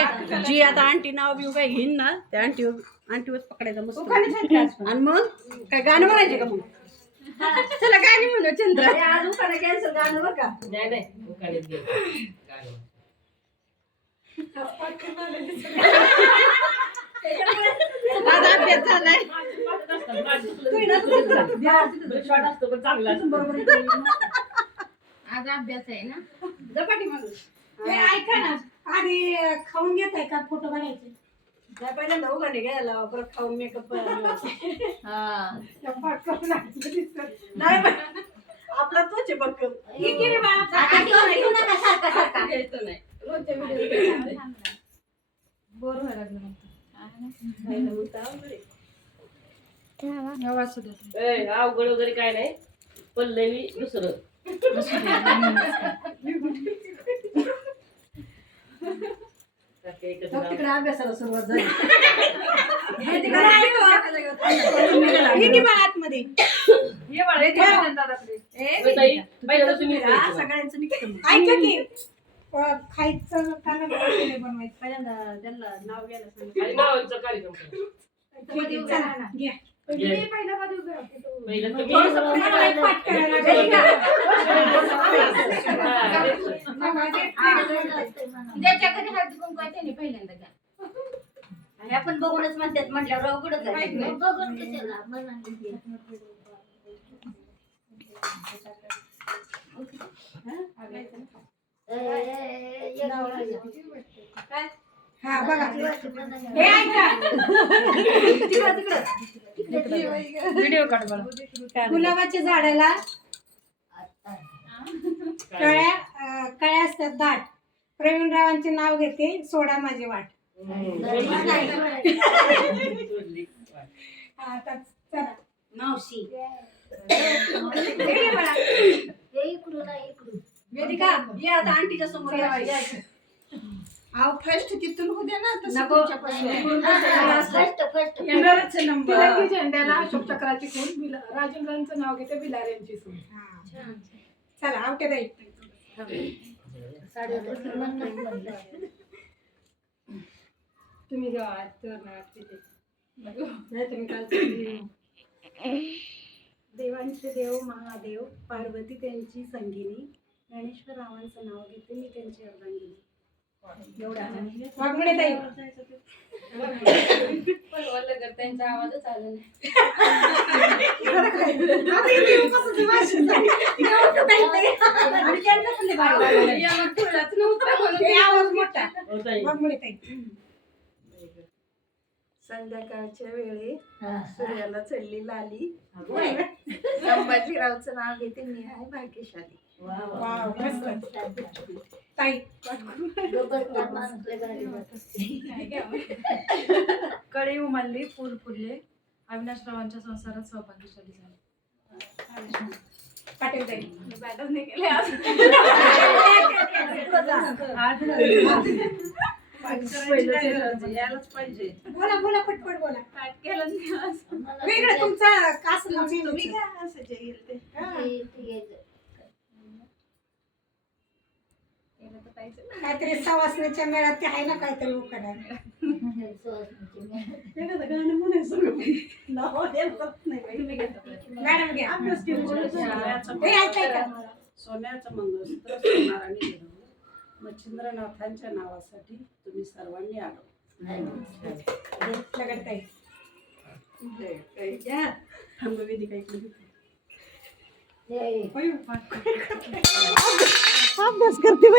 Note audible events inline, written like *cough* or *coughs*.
जी आता आंटी नाव बिव काय घेईन ना त्या आंटी आंटीवर पकडायचं मस्त. आणि मग काय गाणं म्हणायचे का मग चला गाणी म्हणू चंद्र आज उखाणे कॅन्सल गाणं बरं का नाही नाही उखाणेच घे. गाणं. माझा अभ्यास झालाय तू ही ना, तू तिथं जा. जा. आज आहे ना झपाटी म्हणून हे ऐका ना. आधी खाऊन घेत आहे का फोटो काढायचे? त्या पहिल्यांदा उघडे घ्यायला परत खाऊन मेकअप हा. नाही पण आपला तोच आहे बघ ही की रे बाळा? सारखा. घ्यायचं नाही. रोजच्या व्हिडिओ बोर व्हायला लागलं. ए, अवघड वगैरे काय नाही. पल्लवी दुसरं. नाव. तिकडे अभ्यासाला सुरुवात झाली *laughs* हे तिकडे आहे का? ही की बाळा आतमध्ये ये बाळा, ताई, तुम्ही हा, बोलायचं. सगळ्यांचं निघतं मग. ऐका की अं, खायचं का नाही बनवायचं पहिल्यांदा त्यांना नाव घ्यायला सांगितलं आणि नावांचा कार्यक्रम करा. ठीक आहे, चला घ्या घे. पहिलं तुम्ही थोडंसं पुण्याला एक पाठ करायला लागेल. ज्याच्या घरी हळदी कुंकू त्याने पहिल्यांदा घ्या आणि आपण बघूनच म्हणतात म्हटल्यावर अवघडच आहे. बघून कशाला हा बघा हे ऐका तिकडं, तिकडं. व्हिडिओ काढ बाळा. गुलाबाच्या झाडाला कळ्या अं, कळ्या असतात दाट. प्रवीण रावांचे नाव घेते सोडा माझी वाट. हा, आता चला. मावशी. हे घे बाळा. वेदिका ये आता आंटीच्या समोर यायचं. अहो फर्स्ट तिथून होऊ दे ना तसं नको. तुमच्यापासून. फर्स्ट फर्स्ट येणारच आहे नंबर तिरंगी झेंड्याला अशोक चक्राची खून राजेंद्रांचं नाव घेते बिलाऱ्यांची सून. हा. चला आवटे जाईल तुम्ही जेव्हा तर तिथे. नाही तुम्ही काल. *coughs* देवांचे देव महादेव पार्वती त्यांची संगिनी ज्ञानेश्वर रावांचं नाव घेते मी त्यांची अर्धांगिनी ताई. त्यांचा आवाजच आला नाही. *laughs* संध्याकाळच्या वेळी सूर्याला चढली लाली. संभाजीरावचं नाव घेते मी आहे भाग्यशाली. कळी उमलली फुल फुलले. अविनाशरावांच्या संसारात सहभागीशाली झाले. पाटील नाही केले आज. *laughs* यायलाच पाहिजे. बोला बोला पटपट बोला. पाठ केलं नाही आज? वेगळं तुमचा कास लावून तुम्ही काय गेले ते? काहीतरी सवासण्याच्या मेळ्यात ते आहे ना काहीतरी गाणं म्हणायचं. मॅडम घ्या सोन्याचं मंगळसूत्र सोनाराने मच्छिंद्रनाथांच्या नावासाठी तुम्ही सर्वांनी आलो घे. जय. अभ्यास करते